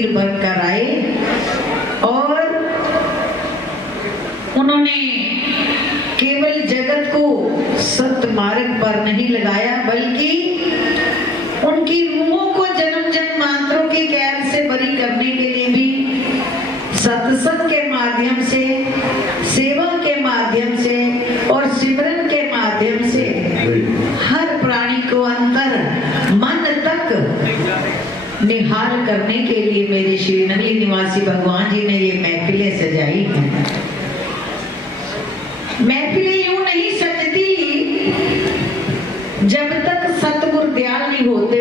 फकीर बनकर आए और उन्होंने केवल जगत को सत्य मार्ग पर नहीं लगाया, बल्कि उनकी रूहों को जन्म जन्मांतरों की कैद से बरी करने के लिए भी सत्संग के माध्यम से, सेवा के माध्यम से और सिमरन के माध्यम से हर प्राणी को अंतर मन तक निहाल करने के लिए मेरे श्री नगली निवासी भगवान जी ने ये महफिलें सजाई हैं। महफिलें यूं नहीं सजती जब तक सतगुरु दयाल नहीं होते।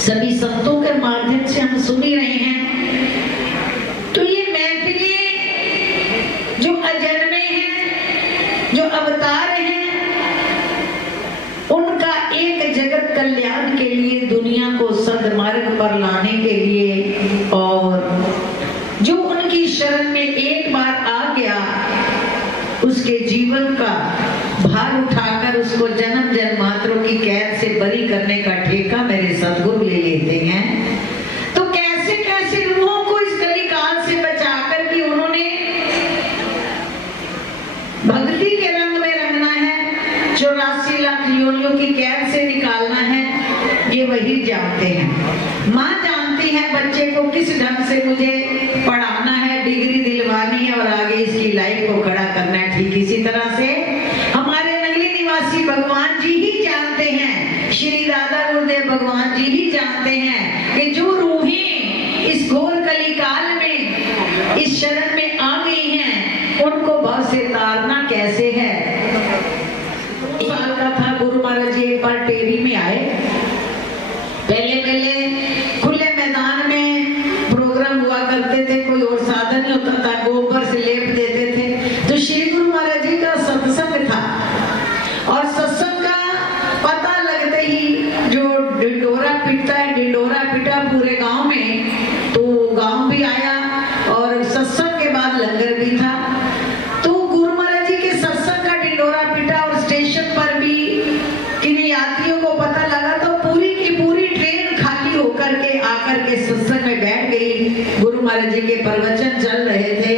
सभी संतों के माध्यम से हम सुन ही रहे हैं। तो ये महफिलें जो अजन्मे हैं, जो अवतार हैं, उनका एक जगत कल्याण के लिए, दुनिया को सद्मार्ग पर लाने के लिए, और जो उनकी शरण में एक बार आ गया उसके जीवन का भार उठाकर उसको जन्म जन्मांतरों की कैद से बरी करने का ठेका मेरे सद्गुरु ले लेते हैं। तो कैसे कैसे रूहों को इस कली काल से बचाकर कि उन्होंने भक्ति के रंग में रंगना है, 84 लाख योनियों की कैद से निकालना है, ये वही जानते हैं। माँ जानती है बच्चे को किस ढंग से मुझे पढ़ाना है, डिग्री दिलवानी है और आगे इसकी लाइफ को खड़ा करना है। ठीक इसी तरह से हमारे नगली निवासी भगवान जी ही जानते हैं, श्री दादा गुरुदेव भगवान जी ही जानते हैं कि जो रूहें इस घोर कली काल में इस शरण में आ गई हैं, उनको भव से तारना कैसे है। साल का था, गुरु महाराज जी एक बार टेरी में आए। पहले खुले मैदान में प्रोग्राम हुआ करते थे, कोई और साधन नहीं होता था, गोबर से लेप देते थे। तो श्री गुरु महाराज जी का सत्संग था और सत्संग का पता लगते ही जो ढिंडोरा पिटता है, ढिंडोरा पिटा पूरे गांव में, तो गांव भी आया और सत्संग के बाद लंगर भी था। तो गुरु महाराज जी के सत्संग का ढिंडोरा पिटा और स्टेशन पर भी किन यात्रियों को पता लगा, तो पूरी की पूरी ट्रेन खाली होकर के आकर के सत्संग में बैठ गई। गुरु महाराज जी के प्रवचन चल रहे थे।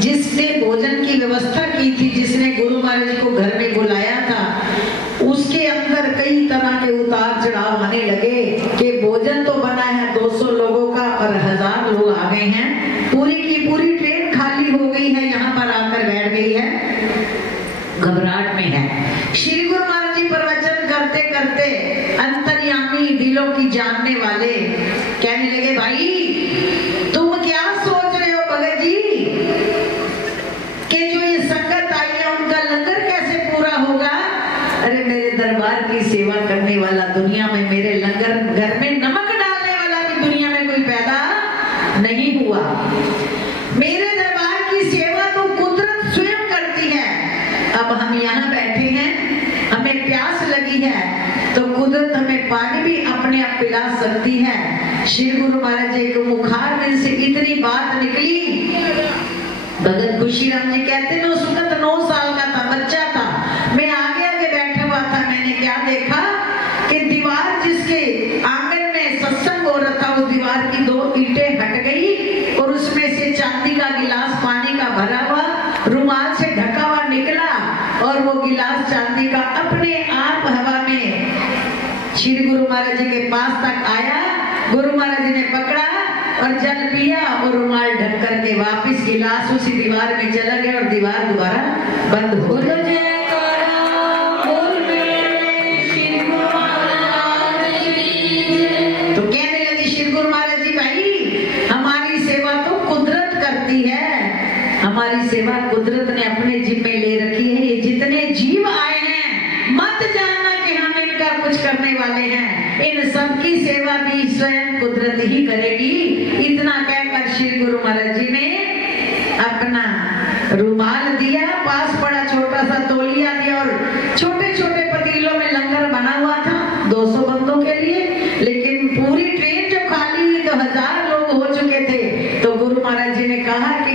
जिसने भोजन की व्यवस्था की थी, जिसने गुरु महाराज जी को घर में बुलाया था, उसके अंदर कई तरह के उतार चढ़ाव आने लगे कि भोजन तो बना है 200 लोगों का और 1000 लोग आ गए हैं, पूरी की पूरी ट्रेन खाली हो गई है, यहाँ पर आकर बैठ गई है, घबराहट में है। श्री गुरु महाराज जी प्रवचन करते करते अंतर्यामी, दिलों की जानने वाले कहने लगे, भाई तुम क्या सोच रहे हो भगत जी कि जो ये संगत आई है उनका लंगर कैसे पूरा होगा। अरे मेरे दरबार की सेवा करने वाला दुनिया में, मेरे लंगर घर में नमक डालने वाला भी दुनिया में कोई पैदा नहीं हुआ। मेरे दरबार की सेवा तो कुदरत स्वयं करती है। अब हम यहाँ बैठे हैं, हमें प्यास लगी है, तो कुदरत हमें पानी भी अपने आप पिला सकती है। श्री गुरु महाराज जी को मुखार में से इतनी बात निकली। भगत खुशीराम जी कहते हैं, उस वक्त 9 साल का था, बच्चा था, मैं आगे आगे बैठा हुआ था। मैंने क्या देखा कि दीवार जिसके आंगन में सत्संग हो रहा था, उस दीवार की 2 ईंटें हट गई और उसमें से चांदी का गिलास पानी का भरा हुआ रुमाल से ढका हुआ निकला और वो गिलास चांदी का अपने आप हवा में श्री गुरु महाराज जी के पास तक आया। गुरु महाराज जी ने पकड़ा और जल पिया और रुमाल ढक करके वापिस गिलास उसी दीवार में चला गया और दीवार दोबारा बंद हो गई। तो कहने लगे श्री गुरु महाराज जी, भाई हमारी सेवा तो कुदरत करती है, हमारी सेवा कुदरत ने अपने जिम्मे ले रखी है। ये जितने जीव आए हैं, मत जानना कि हम इनका कुछ करने वाले हैं, इन सबकी सेवा भी स्वयं कुदरत ही करेगी। इतना कहकर श्री गुरु महाराज जी ने अपना रुमाल दिया, पास पड़ा छोटा सा तौलिया दिया और छोटे छोटे पतीलों में लंगर बना हुआ था 200 बंदों के लिए। लेकिन पूरी ट्रेन जब खाली हुई तो 1000 लोग हो चुके थे। तो गुरु महाराज जी ने कहा कि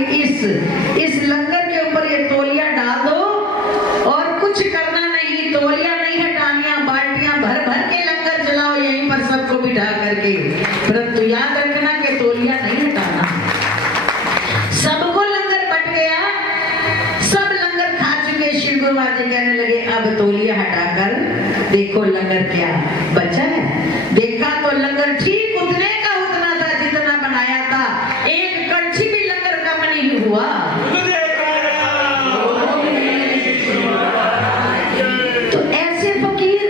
इस लंगर के ऊपर ये तौलिया डाल दो और कुछ करना नहीं, तौलिया नहीं हटानिया, बाल्टियां भर भर के लंगर चलाओ यहीं पर सबको बिठा करके। परंतु याद रखना देखो लंगर क्या बचा है। देखा तो लंगर ठीक उतने का उतना था जितना बनाया था, एक कड़छी भी लंगर कम नहीं हुआ। तो ऐसे फकीर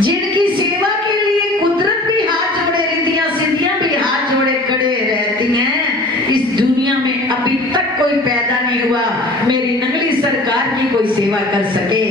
जिनकी सेवा के लिए कुदरत भी हाथ जोड़े, रिद्धियां सिद्धियां भी हाथ जोड़े खड़े रहती हैं, इस दुनिया में अभी तक कोई पैदा नहीं हुआ मेरी नंगली सरकार की कोई सेवा कर सके।